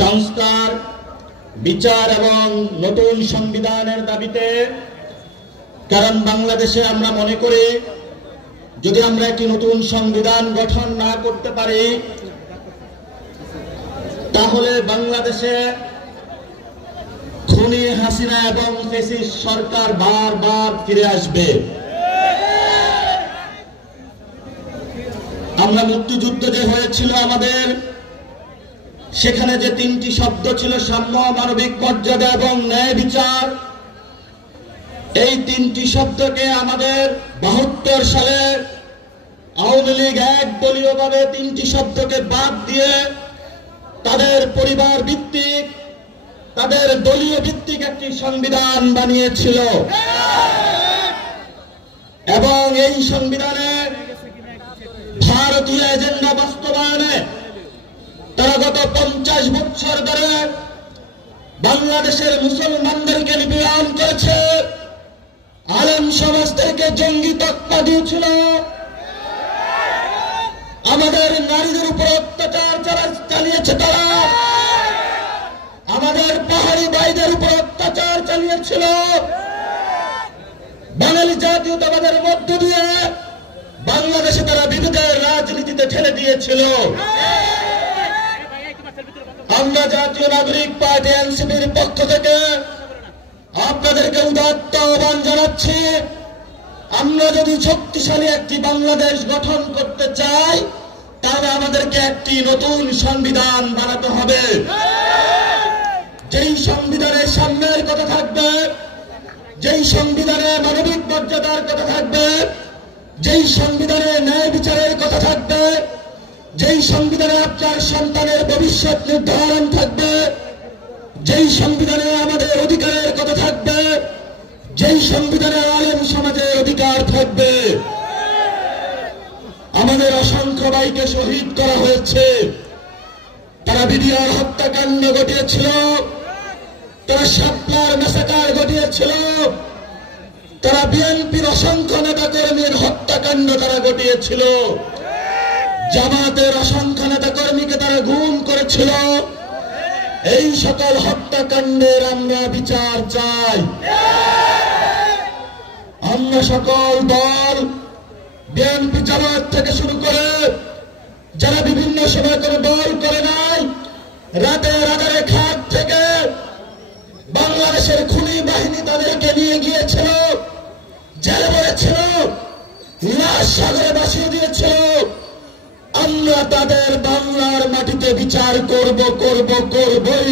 সংস্কার, বিচার এবং নতুন সংবিধানের দাবিতে। কারণ বাংলাদেশে আমরা মনে করি যদি আমরা একটি নতুন সংবিধান গঠন না করতে পারি তাহলে বাংলাদেশে খুনি হাসিনা এবং ফ্যাসিস্ট সরকার বারবার ফিরে আসবে। আমরা মুক্তিযুদ্ধ যে হয়েছিল আমাদের, সেখানে যে তিনটি শব্দ ছিল সাম্য, মানবিক মর্যাদা এবং ন্যায় বিচার, এই তিনটি শব্দকে আমাদের 72 সালে আওয়ামী লীগ একদলীয়ভাবে তিনটি শব্দকে বাদ দিয়ে তাদের পরিবার ভিত্তিক, তাদের দলীয় ভিত্তিক একটি সংবিধান বানিয়েছিল এবং এই সংবিধানে ভারতীয় এজেন্ডা বাস্তবায়নে তারা গত 50 বছর ধরে বাংলাদেশের মুসলমানদেরকে নিপীড়ন করেছে, আলেম সমাজদেরকে জঙ্গি তকমা দিয়েছিল, আমাদের নারীদের উপর অত্যাচার যারা চালিয়েছে তারা, আমাদের পাহাড়ি ভাইদের উপর অত্যাচার চালিয়েছিল, বাঙালি জাতীয়তাবাদের মধ্য দিয়ে বাংলাদেশে তারা বিভেদের রাজনীতিতে ঠেলে দিয়েছিল। আমরা জাতীয় নাগরিক পার্টি এনসিপির পক্ষ থেকে আপনাদেরকে উদাত্ত আহ্বান জানাচ্ছি, আমরা যদি শক্তিশালী একটি বাংলাদেশ গঠন করতে চাই তাহলে আমাদেরকে একটি নতুন সংবিধান বানাতে হবে, যেই সংবিধানের সাম্যের কথা থাকবে, যেই সংবিধানে মানবিক মর্যাদার কথা থাকবে, যেই সংবিধানে ন্যায় বিচারের কথা থাকবে, যেই সংবিধানে আপনার সন্তানের ভবিষ্যৎ নির্ধারণ থাকবে, যেই সংবিধানে আমাদের অধিকারের কথা থাকবে, যেই সংবিধানে আলেম সমাজের অধিকার থাকবে। আমাদের অসংখ্য ভাইকে শহীদ করা হয়েছে, তারা বিডিআর হত্যাকাণ্ড ঘটিয়েছিল, তারা শাপলার ম্যাসাকার ঘটিয়েছিল, তারা বিএনপির অসংখ্য নেতাকর্মীর হত্যাকাণ্ড তারা ঘটিয়েছিল, জামাতের অসংখ্য নেতাকর্মীকে তারা গুম করেছিল। এই সকল হত্যাকাণ্ডের আমরা বিচার চাই। আমরা সকল দল, বিএনপি জামাত থেকে শুরু করে যারা বিভিন্ন সময় কোনো দল করে নাই, রাতের আধারে খাট থেকে বাংলাদেশের খুনি বাহিনী তাদেরকে নিয়ে গিয়েছিল, জেলে পড়েছিল, লাশ সাগরে ভাসিয়ে দিয়েছিল। আমরা তাদের বাংলার মাটিতে বিচার করবই